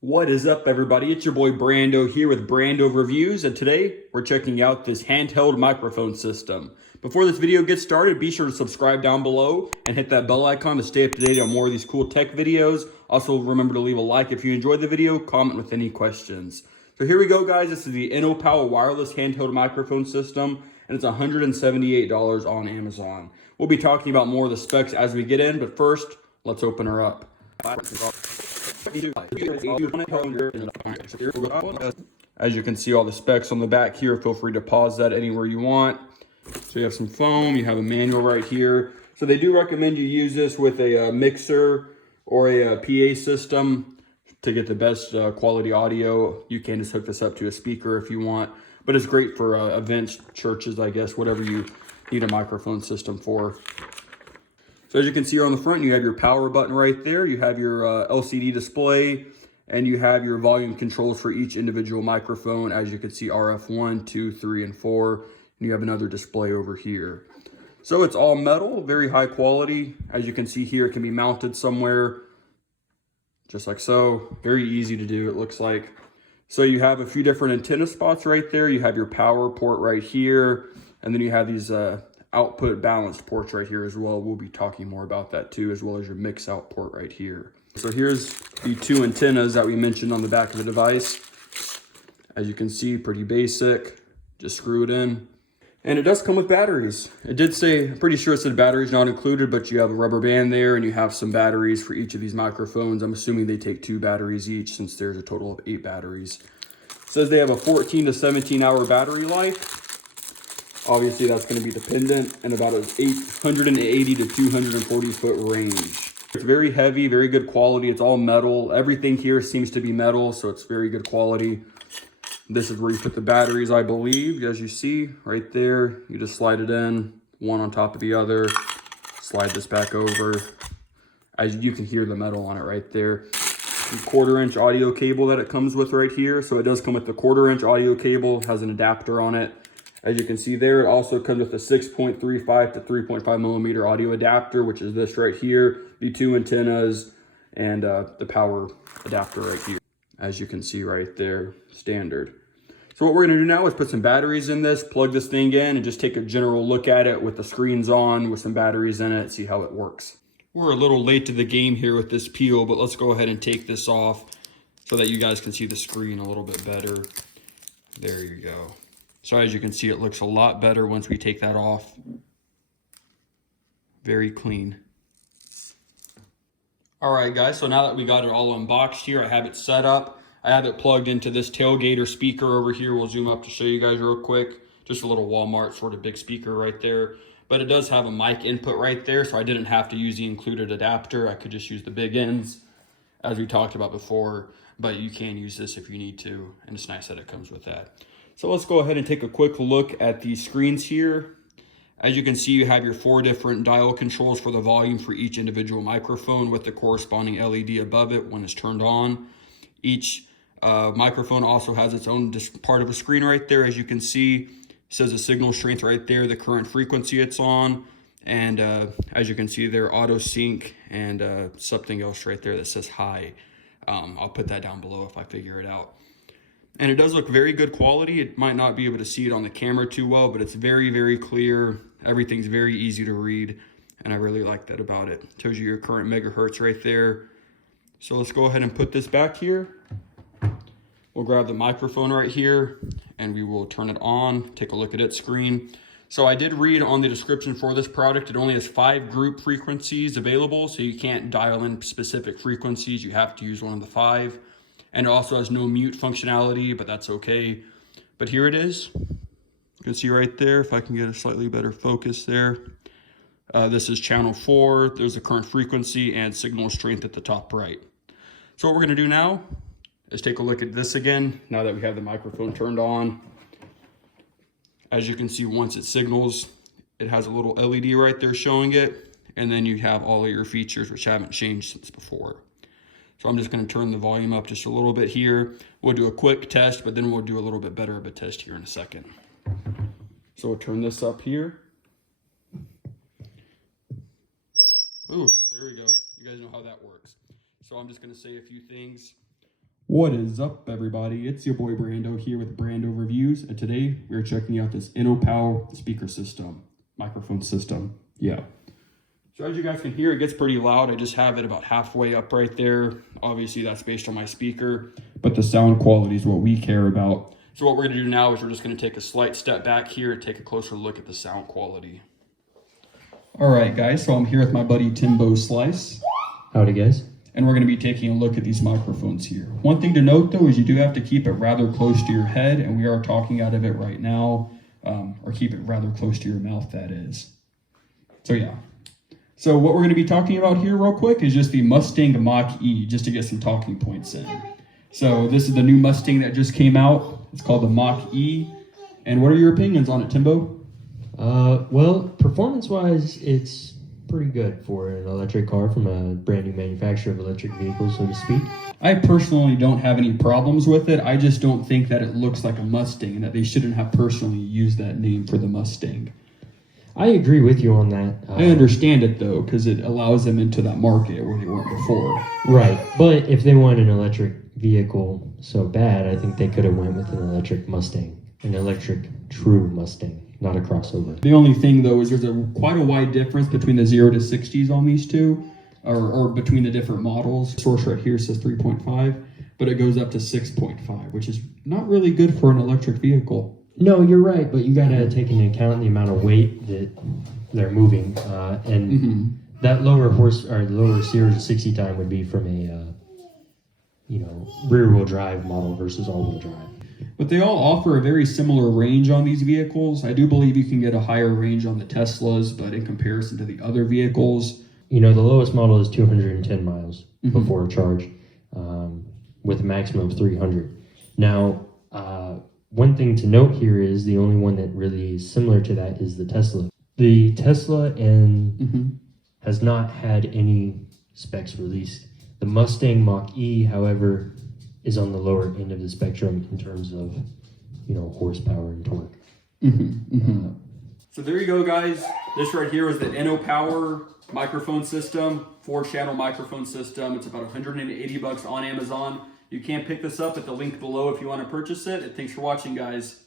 What is up, everybody? It's your boy Brando here with Brando Reviews, and today we're checking out this handheld microphone system. Before this video gets started, be sure to subscribe down below and hit that bell icon to stay up to date on more of these cool tech videos. Also, remember to leave a like if you enjoyed the video, comment with any questions. So here we go, guys. This is the Innopow wireless handheld microphone system, and it's $178 on Amazon. We'll be talking about more of the specs as we get in, but first, let's open her up. As you can see, all the specs on the back here. Feel free to pause that anywhere you want. So you have some foam, you have a manual right here. So they do recommend you use this with a mixer or a PA system to get the best quality audio. You can just hook this up to a speaker if you want, but it's great for events, churches, I guess, whatever you need a microphone system for. So as you can see on the front, you have your power button right there. You have your LCD display, and you have your volume controls for each individual microphone. As you can see, RF 1, 2, 3, and 4. And you have another display over here. So it's all metal, very high quality. As you can see here, it can be mounted somewhere, just like so. Very easy to do, it looks like. So you have a few different antenna spots right there. You have your power port right here, and then you have these output balanced ports right here as well. We'll be talking more about that too, as well as your mix out port right here. So here's the two antennas that we mentioned on the back of the device. As you can see, pretty basic, just screw it in. And it does come with batteries. It did say, I'm pretty sure it said batteries not included, but you have a rubber band there and you have some batteries for each of these microphones. I'm assuming they take 2 batteries each since there's a total of 8 batteries. It says they have a 14 to 17 hour battery life. Obviously, that's going to be dependent, and about an 880 to 240 foot range. It's very heavy, very good quality. It's all metal. Everything here seems to be metal, so it's very good quality. This is where you put the batteries, I believe. As you see right there, you just slide it in, one on top of the other. Slide this back over. As you can hear the metal on it right there. The 1/4-inch audio cable that it comes with right here. So it does come with the 1/4-inch audio cable, has an adapter on it. As you can see there, it also comes with a 6.35 to 3.5 millimeter audio adapter, which is this right here, the 2 antennas, and the power adapter right here. As you can see right there, standard. So what we're gonna do now is put some batteries in this, plug this thing in, and just take a general look at it with the screens on, with some batteries in it, see how it works. We're a little late to the game here with this peel, but let's go ahead and take this off so that you guys can see the screen a little bit better. There you go. So as you can see, it looks a lot better once we take that off. Very clean. All right, guys, so now that we got it all unboxed here, I have it set up. I have it plugged into this tailgater speaker over here. We'll zoom up to show you guys real quick. Just a little Walmart sort of big speaker right there. But it does have a mic input right there, so I didn't have to use the included adapter. I could just use the big ends, as we talked about before. But you can use this if you need to, and it's nice that it comes with that. So let's go ahead and take a quick look at these screens here. As you can see, you have your 4 different dial controls for the volume for each individual microphone with the corresponding LED above it when it's turned on. Each microphone also has its own part of a screen right there. As you can see, it says the signal strength right there, the current frequency it's on. And as you can see there, auto sync and something else right there that says high. I'll put that down below if I figure it out. And it does look very good quality. It might not be able to see it on the camera too well, but it's very, very clear. Everything's very easy to read, and I really like that about it. It tells you your current megahertz right there. So let's go ahead and put this back here. We'll grab the microphone right here, and we will turn it on, take a look at its screen. So I did read on the description for this product, it only has 5 group frequencies available, so you can't dial in specific frequencies. You have to use one of the 5. And it also has no mute functionality, but that's okay. But here it is. You can see right there, if I can get a slightly better focus there. This is channel 4. There's the current frequency and signal strength at the top right. So what we're gonna do now is take a look at this again, now that we have the microphone turned on. As you can see, once it signals, it has a little LED right there showing it. And then you have all of your features, which haven't changed since before. So I'm just going to turn the volume up just a little bit here. We'll do a quick test, but then we'll do a little bit better of a test here in a second. So we'll turn this up here. Ooh, there we go. You guys know how that works. So I'm just going to say a few things What is up, everybody? It's your boy Brando here with Brando Reviews, and today we're checking out this Innopow speaker system, microphone system. Yeah. So as you guys can hear, it gets pretty loud. I just have it about halfway up right there. Obviously, that's based on my speaker, but the sound quality is what we care about. So what we're going to do now is we're just going to take a slight step back here and take a closer look at the sound quality. All right, guys, so I'm here with my buddy Timbo Slice. Howdy, guys. And we're going to be taking a look at these microphones here. One thing to note, though, is you do have to keep it rather close to your head, and we are talking out of it right now, or keep it rather close to your mouth, that is. So, yeah. So what we're going to be talking about here real quick is just the Mustang Mach-E, just to get some talking points in. So this is the new Mustang that just came out. It's called the Mach-E. And what are your opinions on it, Timbo? Well, performance-wise, it's pretty good for an electric car from a brand new manufacturer of electric vehicles, so to speak. I personally don't have any problems with it. I just don't think that it looks like a Mustang and that they shouldn't have personally used that name for the Mustang. I agree with you on that. I understand it, though, because it allows them into that market where they weren't before. Right, but if they want an electric vehicle so bad, I think they could have went with an electric Mustang, an electric true Mustang. Not a crossover. The only thing, though, is there's quite a wide difference between the 0 to 60s on these two, or between the different models. Source right here says 3.5, but it goes up to 6.5, which is not really good for an electric vehicle. No, you're right, but you got to take into account the amount of weight that they're moving, and that lower lower 0 to 60 time would be from a rear-wheel drive model versus all-wheel drive. But they all offer a very similar range on these vehicles. I do believe you can get a higher range on the Teslas, but in comparison to the other vehicles, the lowest model is 210 miles before a charge, with a maximum of 300. Now, one thing to note here is the only one that really is similar to that is the Tesla. The Tesla has not had any specs released. The Mustang Mach-E, however, is on the lower end of the spectrum in terms of, horsepower and torque. So there you go, guys. This right here is the Innopow microphone system, 4-channel microphone system. It's about $180 on Amazon. You can pick this up at the link below if you want to purchase it. And thanks for watching, guys.